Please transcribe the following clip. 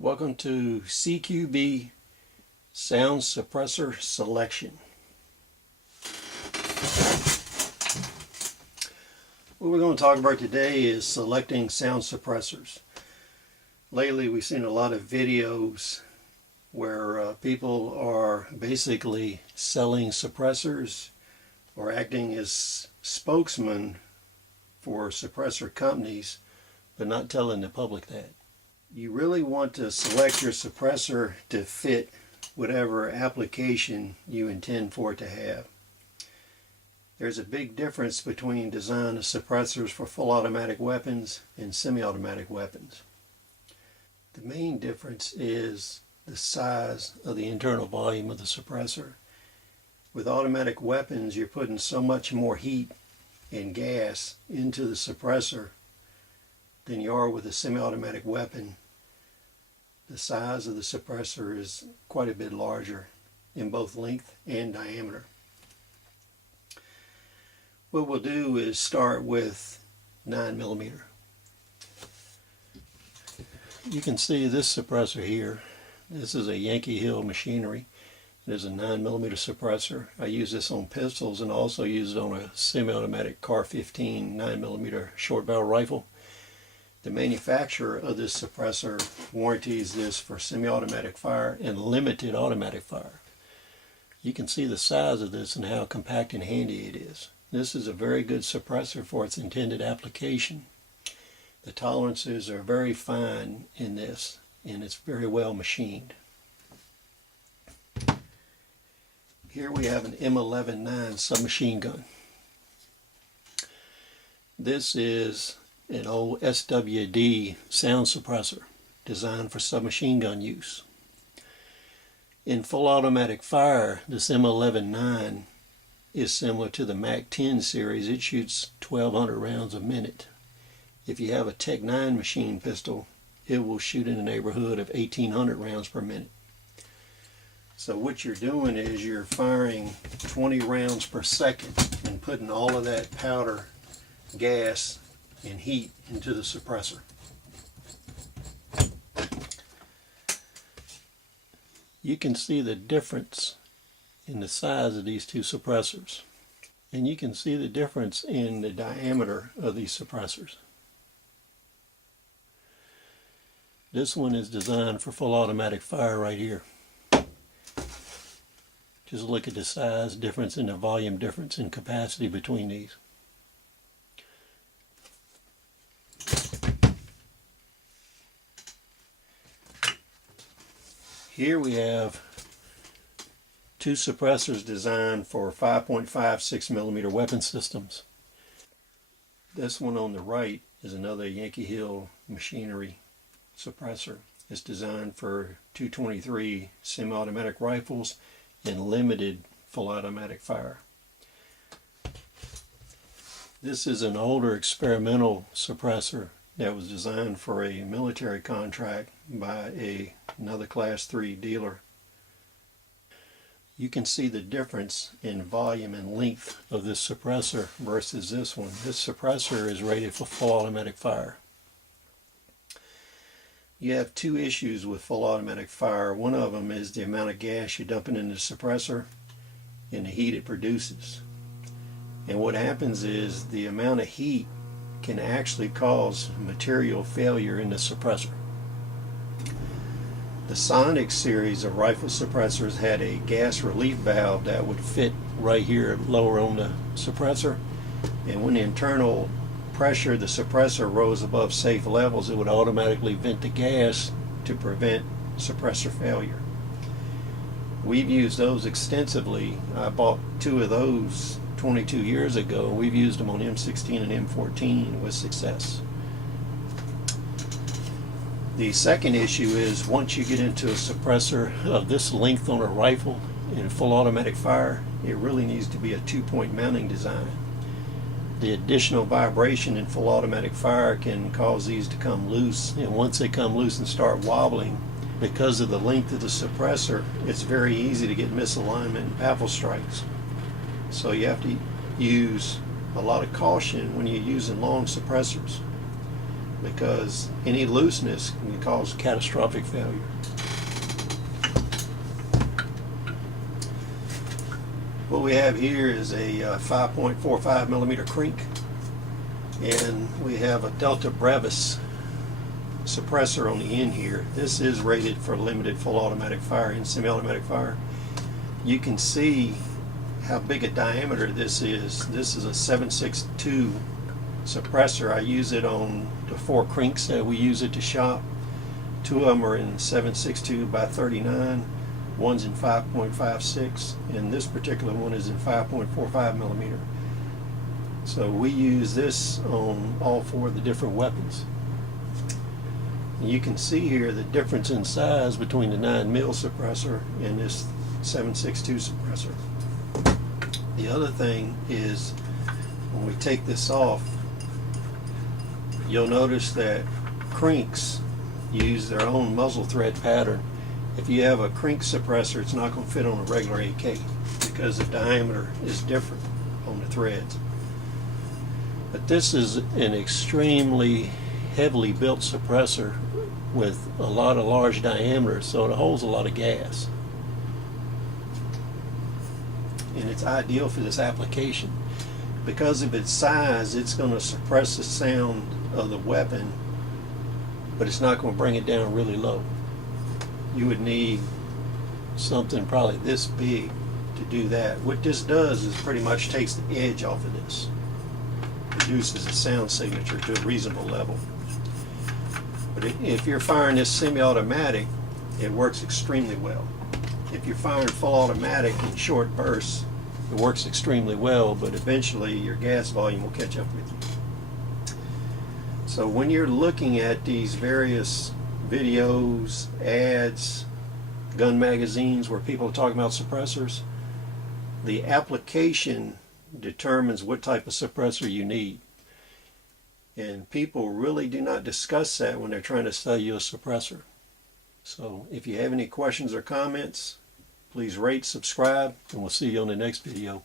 Welcome to CQB Sound Suppressor Selection. What we're going to talk about today is selecting sound suppressors. Lately we've seen a lot of videos where people are basically selling suppressors or acting as spokesmen for suppressor companies, but not telling the public that. You really want to select your suppressor to fit whatever application you intend for it to have. There's a big difference between design of suppressors for full automatic weapons and semi-automatic weapons. The main difference is the size of the internal volume of the suppressor. With automatic weapons, you're putting so much more heat and gas into the suppressor than you are with a semi-automatic weapon. The size of the suppressor is quite a bit larger in both length and diameter. What we'll do is start with 9mm. You can see this suppressor here. This is a Yankee Hill machinery. It is a 9mm suppressor. I use this on pistols and also use it on a semi-automatic CAR-15 9mm short barrel rifle. The manufacturer of this suppressor warranties this for semi-automatic fire and limited automatic fire. You can see the size of this and how compact and handy it is. This is a very good suppressor for its intended application. The tolerances are very fine in this, and it's very well machined. Here we have an M11-9 submachine gun. This is an old SWD sound suppressor designed for submachine gun use. In full automatic fire, this M11-9 is similar to the MAC-10 series. It shoots 1,200 rounds a minute. If you have a Tech-9 machine pistol, it will shoot in the neighborhood of 1,800 rounds per minute. So what you're doing is you're firing 20 rounds per second and putting all of that powder, gas, and heat into the suppressor. You can see the difference in the size of these two suppressors, and you can see the difference in the diameter of these suppressors. This one is designed for full automatic fire right here. Just look at the size difference and the volume difference in capacity between these. Here we have two suppressors designed for 5.56mm weapon systems. This one on the right is another Yankee Hill machinery suppressor. It's designed for .223 semi-automatic rifles and limited full automatic fire. This is an older experimental suppressor that was designed for a military contract by another Class 3 dealer. You can see the difference in volume and length of this suppressor versus this one. This suppressor is rated for full automatic fire. You have two issues with full automatic fire. One of them is the amount of gas you're dumping in the suppressor and the heat it produces. And what happens is the amount of heat can actually cause material failure in the suppressor. The Sonic series of rifle suppressors had a gas relief valve that would fit right here lower on the suppressor, and when the internal pressure of the suppressor rose above safe levels, it would automatically vent the gas to prevent suppressor failure. We've used those extensively. I bought two of those 22 years ago. We've used them on M16 and M14 with success. The second issue is once you get into a suppressor of this length on a rifle in full automatic fire, it really needs to be a two-point mounting design. The additional vibration in full automatic fire can cause these to come loose, and once they come loose and start wobbling, because of the length of the suppressor, it's very easy to get misalignment and baffle strikes. So you have to use a lot of caution when you're using long suppressors. because any looseness can cause catastrophic failure. What we have here is a 5.45 millimeter crank, and we have a Delta Brevis suppressor on the end here. This is rated for limited full automatic fire and semi-automatic fire. You can see how big a diameter this is. This is a 7.62 suppressor. I use it on the 4 cranks that we use at the shop. 2 of them are in 7.62 by 39. One's in 5.56, and this particular one is in 5.45 millimeter. So we use this on all 4 of the different weapons. And you can see here the difference in size between the 9mm suppressor and this 7.62 suppressor. The other thing is, when we take this off, you'll notice that cranks use their own muzzle thread pattern. If you have a crank suppressor, it's not going to fit on a regular AK because the diameter is different on the threads. But this is an extremely heavily built suppressor with a lot of large diameters, so it holds a lot of gas. And it's ideal for this application. Because of its size, it's going to suppress the sound of the weapon, but it's not going to bring it down really low. You would need something probably this big to do that. What this does is pretty much takes the edge off of this. Reduces the sound signature to a reasonable level. But if you're firing this semi-automatic, it works extremely well. If you're firing full automatic in short bursts, it works extremely well, but eventually your gas volume will catch up with you. So when you're looking at these various videos, ads, gun magazines where people are talking about suppressors, the application determines what type of suppressor you need. And people really do not discuss that when they're trying to sell you a suppressor. So if you have any questions or comments, please rate, subscribe, and we'll see you on the next video.